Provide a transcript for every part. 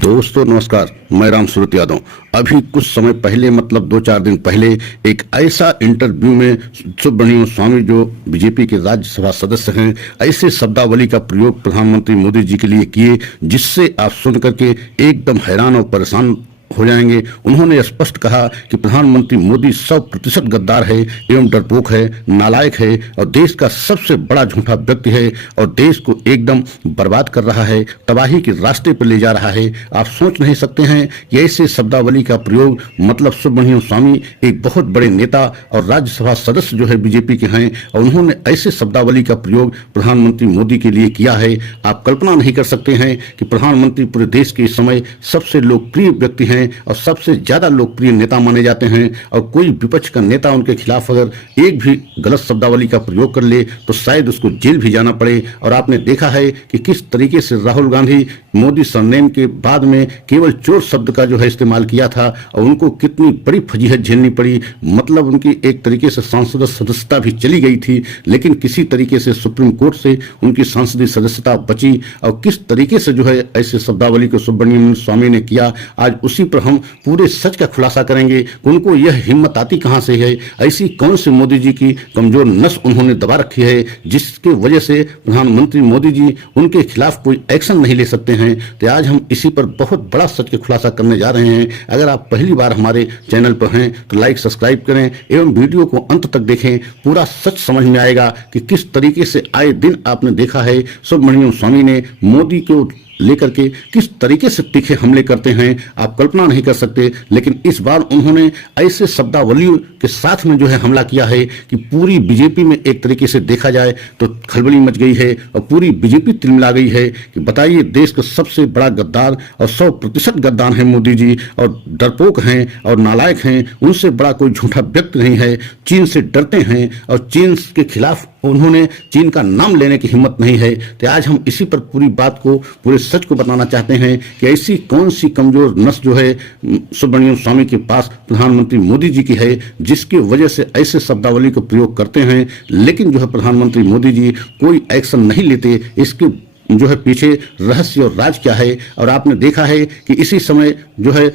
दोस्तों नमस्कार, मैं राम सूरत यादव। अभी कुछ समय पहले मतलब 2-4 दिन पहले एक ऐसा इंटरव्यू में सुब्रमण्यम स्वामी जो बीजेपी के राज्यसभा सदस्य हैं, ऐसे शब्दावली का प्रयोग प्रधानमंत्री मोदी जी के लिए किए जिससे आप सुन करके एकदम हैरान और परेशान हो जाएंगे। उन्होंने स्पष्ट कहा कि प्रधानमंत्री मोदी 100% गद्दार है एवं डरपोक है, नालायक है और देश का सबसे बड़ा झूठा व्यक्ति है और देश को एकदम बर्बाद कर रहा है, तबाही के रास्ते पर ले जा रहा है। आप सोच नहीं सकते हैं कि ऐसे शब्दावली का प्रयोग मतलब सुब्रमण्यम स्वामी एक बहुत बड़े नेता और राज्यसभा सदस्य जो है बीजेपी के हैं और उन्होंने ऐसे शब्दावली का प्रयोग प्रधानमंत्री मोदी के लिए किया है। आप कल्पना नहीं कर सकते हैं कि प्रधानमंत्री पूरे देश के इस समय सबसे लोकप्रिय व्यक्ति हैं और सबसे ज्यादा लोकप्रिय नेता माने जाते हैं और कोई विपक्ष का नेता उनके खिलाफ अगर एक भी गलत शब्दावली का प्रयोग कर ले तो शायद उसको जेल भी जाना पड़े। और आपने देखा है कि किस तरीके से राहुल गांधी मोदी सरनेम के बाद में केवल चोर शब्द का जो है इस्तेमाल किया था और उनको कितनी बड़ी फजीहत झेलनी पड़ी। मतलब उनकी एक तरीके से सांसद सदस्यता भी चली गई थी, लेकिन किसी तरीके से सुप्रीम कोर्ट से उनकी सांसदीय सदस्यता बची। और किस तरीके से जो है ऐसे शब्दावली को सुब्रमण्यम स्वामी ने किया, आज उसी पर हम पूरे सच का खुलासा करेंगे। उनको यह हिम्मत आती कहां से है, ऐसी कौन सी मोदी जी की कमजोर नस उन्होंने दबा रखी है जिसके वजह से प्रधानमंत्री मोदी जी उनके खिलाफ कोई एक्शन नहीं ले सकते हैं। तो आज हम इसी पर बहुत बड़ा सच का खुलासा करने जा रहे हैं। अगर आप पहली बार हमारे चैनल पर हैं तो लाइक सब्सक्राइब करें एवं वीडियो को अंत तक देखें। पूरा सच समझ में आएगा कि किस तरीके से आए दिन आपने देखा है सुब्रमण्यम स्वामी ने मोदी को लेकर के किस तरीके से तीखे हमले करते हैं, आप कल्पना नहीं कर सकते। लेकिन इस बार उन्होंने ऐसे शब्दावलियों के साथ में जो है हमला किया है कि पूरी बीजेपी में एक तरीके से देखा जाए तो खलबली मच गई है और पूरी बीजेपी तिलमिला गई है कि बताइए देश का सबसे बड़ा गद्दार और 100% गद्दार है मोदी जी और डरपोक हैं और नालायक हैं, उनसे बड़ा कोई झूठा व्यक्ति नहीं है। चीन से डरते हैं और चीन के खिलाफ उन्होंने चीन का नाम लेने की हिम्मत नहीं है। तो आज हम इसी पर पूरी बात को पूरे सच को बताना चाहते हैं कि ऐसी कौन सी कमजोर नस जो है सुब्रमण्यम स्वामी के पास प्रधानमंत्री मोदी जी की है जिसकी वजह से ऐसे शब्दावली को प्रयोग करते हैं, लेकिन जो है प्रधानमंत्री मोदी जी कोई एक्शन नहीं लेते। इसके जो है पीछे रहस्य और राज क्या है। और आपने देखा है कि इसी समय जो है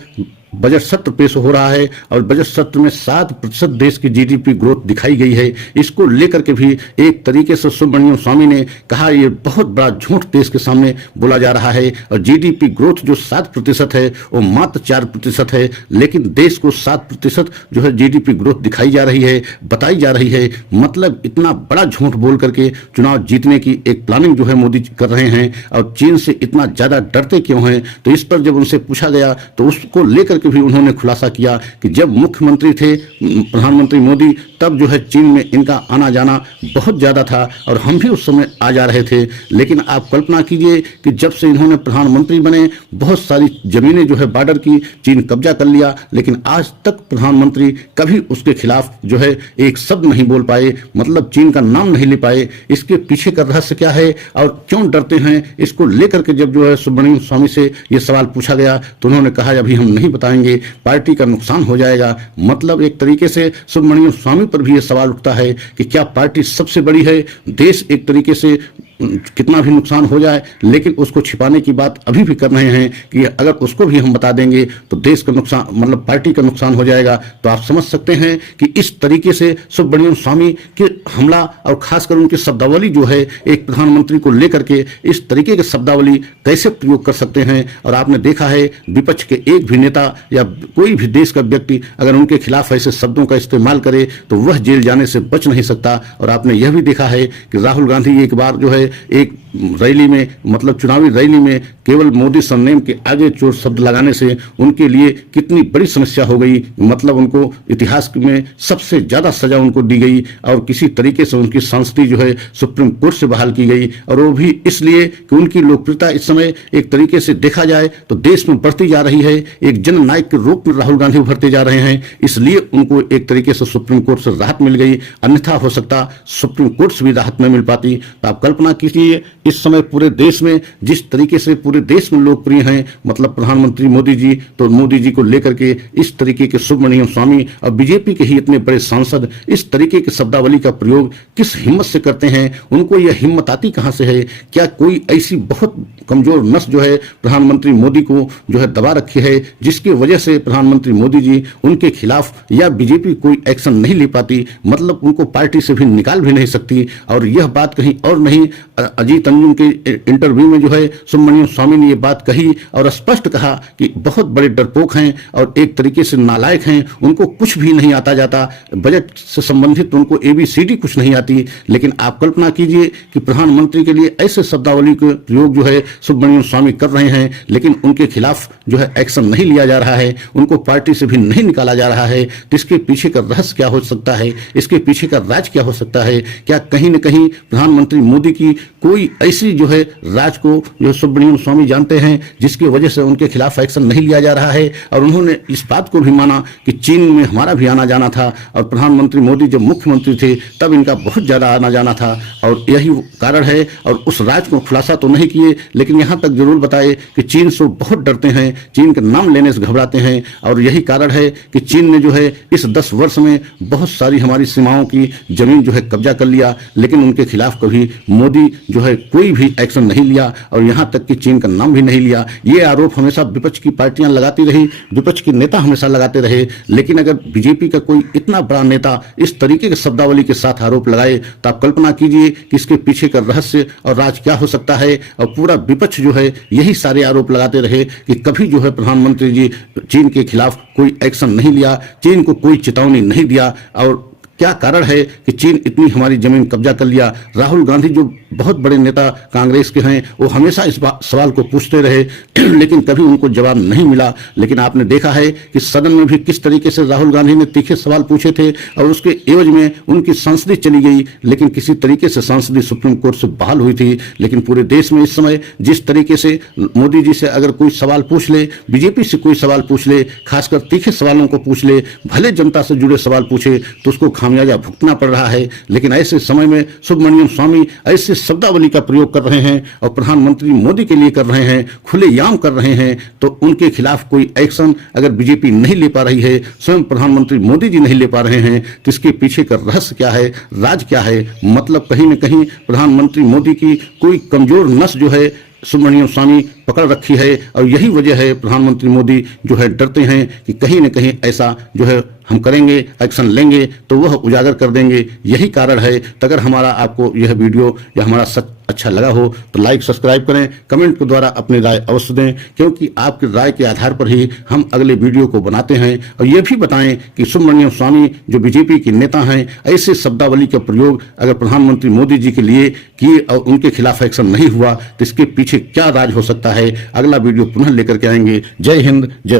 बजट सत्र पेश हो रहा है और बजट सत्र में 7% देश की जीडीपी ग्रोथ दिखाई गई है। इसको लेकर के भी एक तरीके से सुब्रमण्यम स्वामी ने कहा ये बहुत बड़ा झूठ देश के सामने बोला जा रहा है और जीडीपी ग्रोथ जो 7% है वो मात्र 4% है, लेकिन देश को 7% जो है जीडीपी ग्रोथ दिखाई जा रही है, बताई जा रही है। मतलब इतना बड़ा झूठ बोल करके चुनाव जीतने की एक प्लानिंग जो है मोदी कर रहे हैं और चीन से इतना ज्यादा डरते क्यों हैं। तो इस पर जब उनसे पूछा गया तो उसको लेकर भी उन्होंने खुलासा किया कि जब मुख्यमंत्री थे प्रधानमंत्री मोदी तब जो है चीन में इनका आना जाना बहुत ज्यादा था और हम भी उस समय आ जा रहे थे। लेकिन आप कल्पना कीजिए कि जब से इन्होंने प्रधानमंत्री बने बहुत सारी जमीनें जो है बॉर्डर की चीन कब्जा कर लिया, लेकिन आज तक प्रधानमंत्री कभी उसके खिलाफ जो है एक शब्द नहीं बोल पाए, मतलब चीन का नाम नहीं ले पाए। इसके पीछे का रहस्य क्या है और क्यों डरते हैं, इसको लेकर के जब जो है सुब्रमण्यम स्वामी से यह सवाल पूछा गया तो उन्होंने कहा अभी हम नहीं बताएंगे, पार्टी का नुकसान हो जाएगा। मतलब एक तरीके से सुब्रमण्यम स्वामी पर भी यह सवाल उठता है कि क्या पार्टी सबसे बड़ी है, देश एक तरीके से कितना भी नुकसान हो जाए लेकिन उसको छिपाने की बात अभी भी कर रहे हैं कि अगर उसको भी हम बता देंगे तो देश का नुकसान मतलब पार्टी का नुकसान हो जाएगा। तो आप समझ सकते हैं कि इस तरीके से सुब्रमण्यम स्वामी के हमला और खासकर उनकी शब्दावली जो है एक प्रधानमंत्री को लेकर के इस तरीके की शब्दावली कैसे प्रयोग कर सकते हैं। और आपने देखा है विपक्ष के एक भी नेता या कोई भी देश का व्यक्ति अगर उनके खिलाफ ऐसे शब्दों का इस्तेमाल करे तो वह जेल जाने से बच नहीं सकता। और आपने यह भी देखा है कि राहुल गांधी एक बार जो है एक रैली में मतलब चुनावी रैली में केवल मोदी सरनेम के आगे चोर शब्द लगाने से उनके लिए कितनी बड़ी समस्या हो गई। मतलब उनको इतिहास में सबसे ज्यादा सजा उनको दी गई और किसी तरीके से उनकी सांसदी जो है सुप्रीम कोर्ट से बहाल की गई और वो भी इसलिए कि उनकी लोकप्रियता इस समय एक तरीके से देखा जाए तो देश में बढ़ती जा रही है। एक जननायक के रूप में राहुल गांधी उभरते जा रहे हैं, इसलिए उनको एक तरीके से सुप्रीम कोर्ट से राहत मिल गई। अन्यथा हो सकता सुप्रीम कोर्ट से भी राहत न मिल पाती। तो आप कल्पना कीजिए इस समय पूरे देश में जिस तरीके से पूरे देश में लोकप्रिय हैं, मतलब प्रधानमंत्री मोदी जी, तो मोदी जी को लेकर के इस तरीके के सुब्रमण्यम स्वामी और बीजेपी के ही इतने बड़े सांसद इस तरीके की शब्दावली का प्रयोग किस हिम्मत से करते हैं? उनको यह हिम्मत आती कहां से है? क्या कोई ऐसी बहुत कमजोर नस जो है प्रधानमंत्री मोदी को जो है दबा रखी है, जिसकी वजह से प्रधानमंत्री मोदी जी उनके खिलाफ या बीजेपी कोई एक्शन नहीं ले पाती, मतलब उनको पार्टी से भी निकाल भी नहीं सकती? और यह बात कहीं और नहीं, अजीत अंजुम के इंटरव्यू में जो है सुब्रमण्यम स्वामी ने यह बात कही और स्पष्ट कहा कि बहुत बड़े डरपोक हैं और एक तरीके से नालायक हैं, उनको कुछ भी नहीं आता जाता, बजट से संबंधित उनको ABCD कुछ नहीं आती। लेकिन आप कल्पना कीजिए कि प्रधानमंत्री के लिए ऐसे शब्दावली के प्रयोग जो है सुब्रमण्यम स्वामी कर रहे हैं, लेकिन उनके खिलाफ जो है एक्शन नहीं लिया जा रहा है, उनको पार्टी से भी नहीं निकाला जा रहा है। तो इसके पीछे का रहस्य क्या हो सकता है? इसके पीछे का राज क्या हो सकता है? क्या कहीं न कहीं प्रधानमंत्री मोदी की कोई ऐसी जो है राज को जो सुब्रमण्यम स्वामी जानते हैं, जिसकी वजह से उनके खिलाफ एक्शन नहीं लिया जा रहा है? और उन्होंने इस बात को भी माना कि चीन में हमारा भी आना जाना था, और प्रधानमंत्री मोदी जब मुख्यमंत्री थे तब इनका बहुत ज्यादा आना जाना था, और यही कारण है। और उस राज को खुलासा तो नहीं किए, लेकिन यहां तक जरूर बताए कि चीन से बहुत डरते हैं, चीन के नाम लेने से घबराते हैं, और यही कारण है कि चीन ने जो है इस 10 वर्ष में बहुत सारी हमारी सीमाओं की जमीन जो है कब्जा कर लिया, लेकिन उनके खिलाफ कभी मोदी जो है कोई भी एक्शन नहीं लिया, और यहां तक कि चीन का नाम भी नहीं लिया। ये आरोप हमेशा विपक्ष की पार्टियां लगाती रही, विपक्ष के नेता हमेशा लगाते रहे, लेकिन अगर बीजेपी का कोई इतना बड़ा नेता इस तरीके के शब्दावली के साथ आरोप लगाए, तो आप कल्पना कीजिए कि इसके पीछे का रहस्य और राज क्या हो सकता है। और पूरा विपक्ष जो है यही सारे आरोप लगाते रहे कि कभी जो है प्रधानमंत्री जी चीन के खिलाफ कोई एक्शन नहीं लिया, चीन को कोई चेतावनी नहीं दिया। और क्या कारण है कि चीन इतनी हमारी जमीन कब्जा कर लिया? राहुल गांधी जो बहुत बड़े नेता कांग्रेस के हैं, वो हमेशा इस सवाल को पूछते रहे, लेकिन कभी उनको जवाब नहीं मिला। लेकिन आपने देखा है कि सदन में भी किस तरीके से राहुल गांधी ने तीखे सवाल पूछे थे, और उसके एवज में उनकी सांसदी चली गई, लेकिन किसी तरीके से सांसदी सुप्रीम कोर्ट से बहाल हुई थी। लेकिन पूरे देश में इस समय जिस तरीके से मोदी जी से अगर कोई सवाल पूछ ले, बीजेपी से कोई सवाल पूछ ले, खासकर तीखे सवालों को पूछ ले, भले जनता से जुड़े सवाल पूछे, तो उसको खामियाजा भुगतना पड़ रहा है। लेकिन ऐसे समय में सुब्रमण्यम स्वामी ऐसे शब्दावली का प्रयोग कर रहे हैं और प्रधानमंत्री मोदी के लिए कर रहे हैं, खुलेआम कर रहे हैं, तो उनके खिलाफ कोई एक्शन अगर बीजेपी नहीं ले पा रही है, स्वयं प्रधानमंत्री मोदी जी नहीं ले पा रहे हैं, तो इसके पीछे का रहस्य क्या है, राज क्या है? मतलब कहीं न कहीं प्रधानमंत्री मोदी की कोई कमजोर नस जो है सुब्रमण्यम स्वामी पकड़ रखी है, और यही वजह है प्रधानमंत्री मोदी जो है डरते हैं कि कहीं न कहीं ऐसा जो है हम करेंगे, एक्शन लेंगे तो वह उजागर कर देंगे। यही कारण है। तो अगर हमारा आपको यह वीडियो या हमारा सच अच्छा लगा हो तो लाइक सब्सक्राइब करें, कमेंट के द्वारा अपनी राय अवश्य दें, क्योंकि आपकी राय के आधार पर ही हम अगले वीडियो को बनाते हैं। और यह भी बताएं कि सुब्रमण्यम स्वामी जो बीजेपी के नेता हैं, ऐसे शब्दावली का प्रयोग अगर प्रधानमंत्री मोदी जी के लिए किए और उनके खिलाफ एक्शन नहीं हुआ, तो इसके पीछे क्या राज हो सकता है? अगला वीडियो पुनः लेकर के आएंगे। जय हिंद, जय